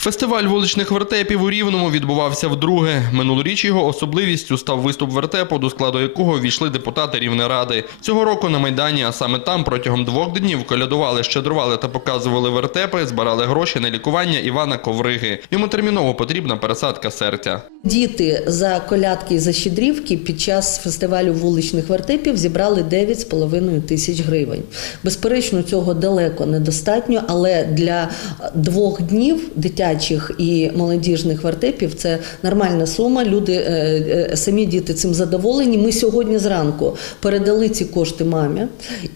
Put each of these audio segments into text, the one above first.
Фестиваль вуличних вертепів у Рівному відбувався вдруге. Минулоріч його особливістю став виступ вертепу, до складу якого війшли депутати Рівнеради. Цього року на Майдані, а саме там протягом двох днів колядували, щедрували та показували вертепи, збирали гроші на лікування Івана Ковриги. Йому терміново потрібна пересадка серця. Діти за колядки і за щедрівки під час фестивалю вуличних вертепів зібрали 9,5 тисяч гривень. Безперечно, цього далеко недостатньо, але для двох днів дитячих і молодіжних вертепів це нормальна сума. Люди е, е, самі діти цим задоволені. Ми сьогодні зранку передали ці кошти мамі,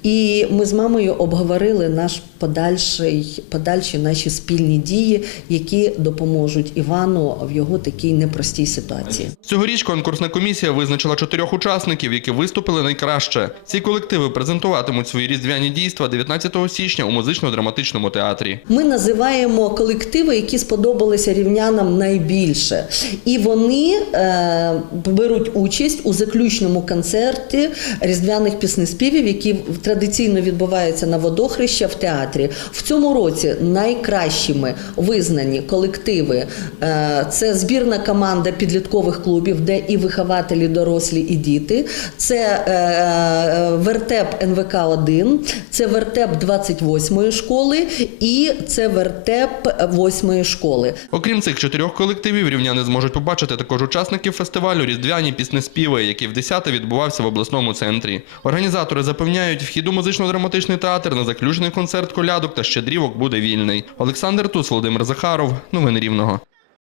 і ми з мамою обговорили наш подальший, подальші наші спільні дії, які допоможуть Івану в його такій непростій ситуації. Цьогоріч конкурсна комісія визначила чотирьох учасників, які виступили найкраще. Ці колективи презентуватимуть свої різдвяні дійства 19 січня у музично-драматичному театрі. Ми називаємо колективи, які сподобалися рівнянам найбільше, і вони е, беруть участь у заключному концерті різдвяних піснеспівів, які традиційно відбуваються на водохреща в театрі. В цьому році найкращими визнані колективи е, це збірна команда підліткових клубів, де і вихователі, дорослі, і діти. Це е, е, вертеп НВК 1 це вертеп 28-ї школи і це вертеп 8-ї школи. Окрім цих чотирьох колективів, рівняни зможуть побачити також учасників фестивалю різдвяні піснеспіви, який в 10 відбувався в обласному центрі. Організатори запевняють, вхід у музично-драматичний театр на заключний концерт колядок та щедрівок буде вільний. Олександр Тус, Володимир Захаров. Новини Рівного.